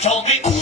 told me,